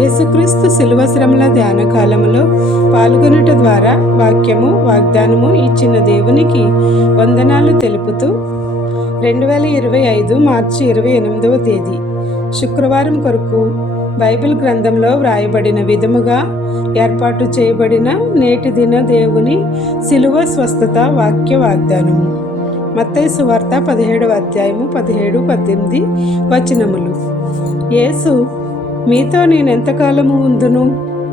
యేసుక్రీస్తు శిలువ శ్రమల ధ్యాన కాలంలో పాల్గొనుట ద్వారా వాక్యము వాగ్దానము ఇచ్చిన దేవునికి వందనాలు తెలుపుతూ రెండు వేల ఇరవై ఐదు మార్చి ఇరవై ఎనిమిదవ తేదీ. శుక్రవారం కొరకు బైబిల్ గ్రంథంలో వ్రాయబడిన విధముగా ఏర్పాటు చేయబడిన నేటి దిన దేవుని శిలువ స్వస్థత వాక్య వాగ్దానము. మత్తేసు సువార్త పదిహేడవ అధ్యాయము పదిహేడు పద్దెనిమిది వచనములు. యేసు మీతో నేను ఎంతకాలము ఉందును?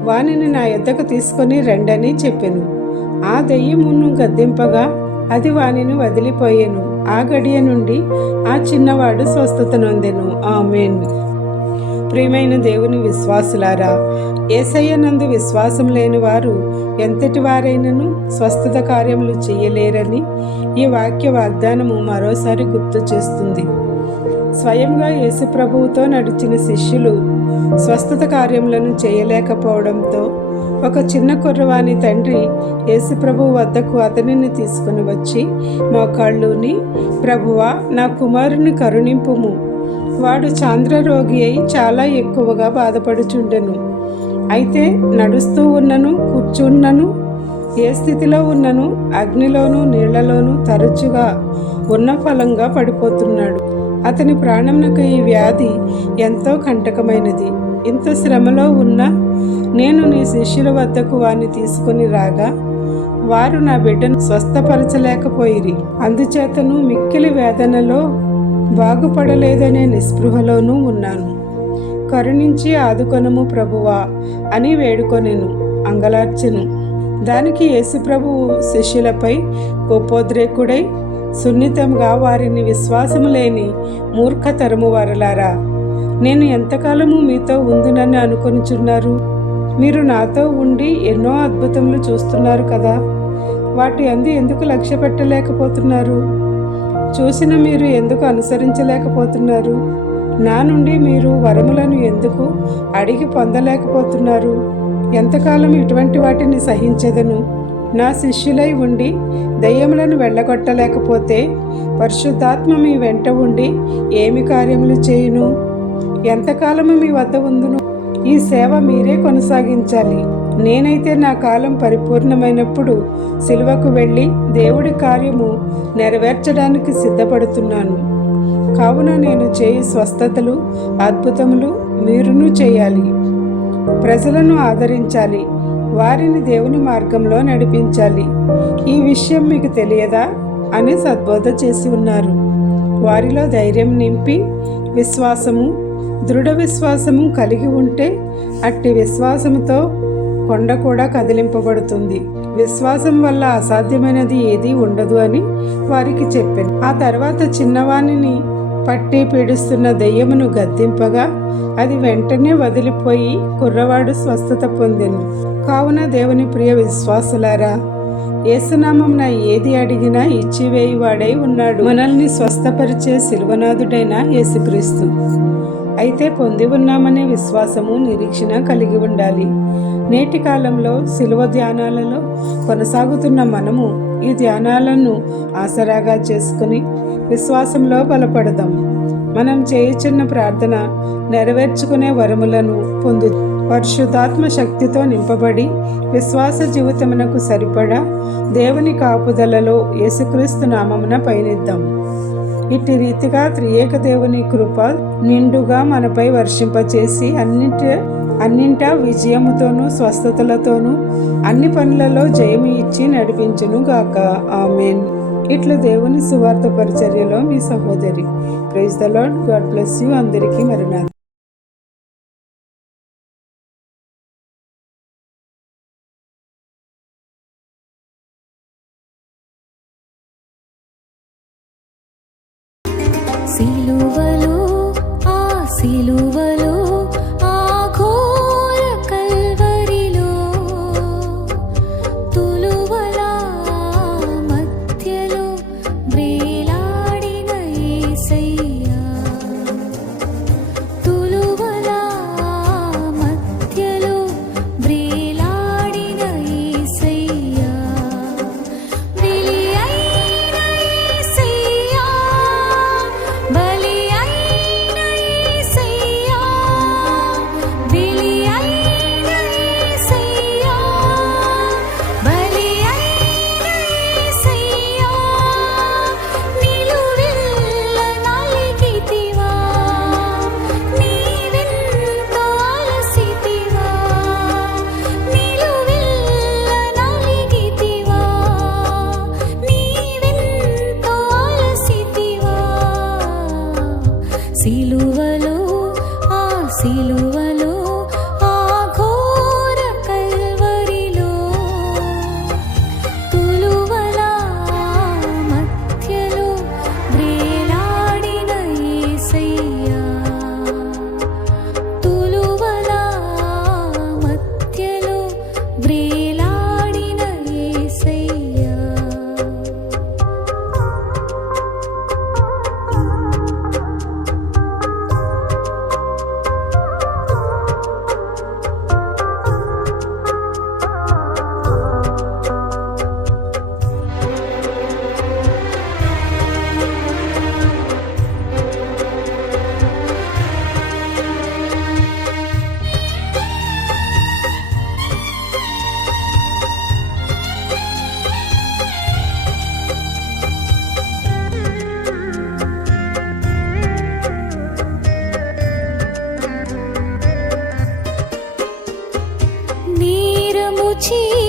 వానిని నా ఎద్దకు తీసుకొని రండని చెప్పెను. ఆ దెయ్యమును గద్దింపగా అది వానిని వదిలిపోయెను. ఆ గడియ నుండి ఆ చిన్నవాడు స్వస్థత నొందెను. ఆమెన్. ప్రియమైన దేవుని విశ్వాసులారా ఏసయ్య నందు విశ్వాసం లేని వారు ఎంతటి వారైనను స్వస్థత కార్యములు చేయలేరని ఈ వాక్య వాగ్దానము మరోసారి గుర్తు చేస్తుంది. స్వయంగా యేసు ప్రభువుతో నడిచిన శిష్యులు స్వస్థత కార్యములను చేయలేకపోవడంతో ఒక చిన్న కుర్రవాని తండ్రి యేసుప్రభు వద్దకు అతనిని తీసుకుని వచ్చి మోకాళ్ళుని ప్రభువా నా కుమారుని కరుణింపుము. వాడు చాంద్రరోగి అయి చాలా ఎక్కువగా బాధపడుచుండెను. అయితే నడుస్తూ ఉన్నను కూర్చున్నను ఏ స్థితిలో ఉన్నను అగ్నిలోను నీళ్ళలోనూ తరచుగా ఉన్న ఫలంగా పడిపోతున్నాడు. అతని ప్రాణమునకు ఈ వ్యాధి ఎంతో కంటకమైనది. ఇంత శ్రమలో ఉన్న నేను నీ శిష్యుల వద్దకు వారిని తీసుకుని రాగా వారు నా బిడ్డను స్వస్థపరచలేకపోయిరి. అందుచేతను మిక్కిలి వేదనలో బాగుపడలేదనే నిస్పృహలోనూ ఉన్నాను. కరుణించి ఆదుకొనము ప్రభువా అని వేడుకొనెను అంగలార్చెను. దానికి యేసుప్రభువు శిష్యులపై కోపోద్రేకుడై సున్నితంగా వారిని విశ్వాసము లేని మూర్ఖతరము వారలారా. నేను ఎంతకాలము మీతో ఉందునని అనుకొనిచున్నారు? మీరు నాతో ఉండి ఎన్నో అద్భుతములు చూస్తున్నారు కదా. వాటి అందు ఎందుకు లక్ష్య పెట్టలేకపోతున్నారు? చూసిన మీరు ఎందుకు అనుసరించలేకపోతున్నారు? నా నుండి మీరు వరములను ఎందుకు అడిగి పొందలేకపోతున్నారు? ఎంతకాలం ఇటువంటి వాటిని సహించదను? నా శిష్యులై ఉండి దయ్యములను వెళ్ళగొట్టలేకపోతే పరిశుద్ధాత్మ మీ వెంట ఉండి ఏమి కార్యములు చేయును? ఎంతకాలము మీ వద్ద ఉందును? ఈ సేవ మీరే కొనసాగించాలి. నేనైతే నా కాలం పరిపూర్ణమైనప్పుడు సిలువకు వెళ్ళి దేవుడి కార్యము నెరవేర్చడానికి సిద్ధపడుతున్నాను. కావున నేను చేయి స్వస్థతలు అద్భుతములు మీరును చేయాలి. ప్రజలను ఆదరించాలి. వారిని దేవుని మార్గంలో నడిపించాలి. ఈ విషయం మీకు తెలియదా? అని సద్బోధ చేసి ఉన్నారు. వారిలో ధైర్యం నింపి విశ్వాసము దృఢ విశ్వాసము కలిగి ఉంటే అట్టి విశ్వాసముతో కొండ కూడా కదిలింపబడుతుంది. విశ్వాసం వల్ల అసాధ్యమైనది ఏదీ ఉండదు అని వారికి చెప్పాను. ఆ తర్వాత చిన్నవాణిని పట్టి పీడిస్తున్న దెయ్యమును గద్దింపగా అది వెంటనే వదిలిపోయి కుర్రవాడు స్వస్థత పొందెను. కావున దేవుని ప్రియ విశ్వాసులారా ఏసునామమున ఏది అడిగినా ఇచ్చివేయి వాడై ఉన్నాడు. మనల్ని స్వస్థపరిచే శిల్వనాథుడైన యేసుక్రీస్తు. అయితే పొంది ఉన్నామనే విశ్వాసము నిరీక్షణ కలిగి ఉండాలి. నేటి కాలంలో శిలువ ధ్యానాలలో కొనసాగుతున్న మనము ఈ ధ్యానాలను ఆసరాగా చేసుకుని విశ్వాసంలో బలపడదాం. మనం చేయుచున్న ప్రార్థన నెరవేర్చుకునే వరములను పొందు పరిశుద్ధాత్మ శక్తితో నింపబడి విశ్వాస జీవితమునకు సరిపడా దేవుని కాపుదలలో యేసుక్రీస్తు నామమున పయనిద్దాం. ఇట్టి రీతిగా త్రియేక దేవుని కృప నిండుగా మనపై వర్షింపచేసి అన్నింటి అన్నింటా విజయముతోనూ స్వస్థతలతోనూ అన్ని పనులలో జయము ఇచ్చి నడిపించును గాక ఆమెన్. ఇట్లా దేవుని సువార్త పరిచర్యలో మీ సహోదరి. Praise the Lord God bless you అందరికీ మరునాథ్ సిలువలో ఆ సిలువ సిలువలో ఆ సిలువ 情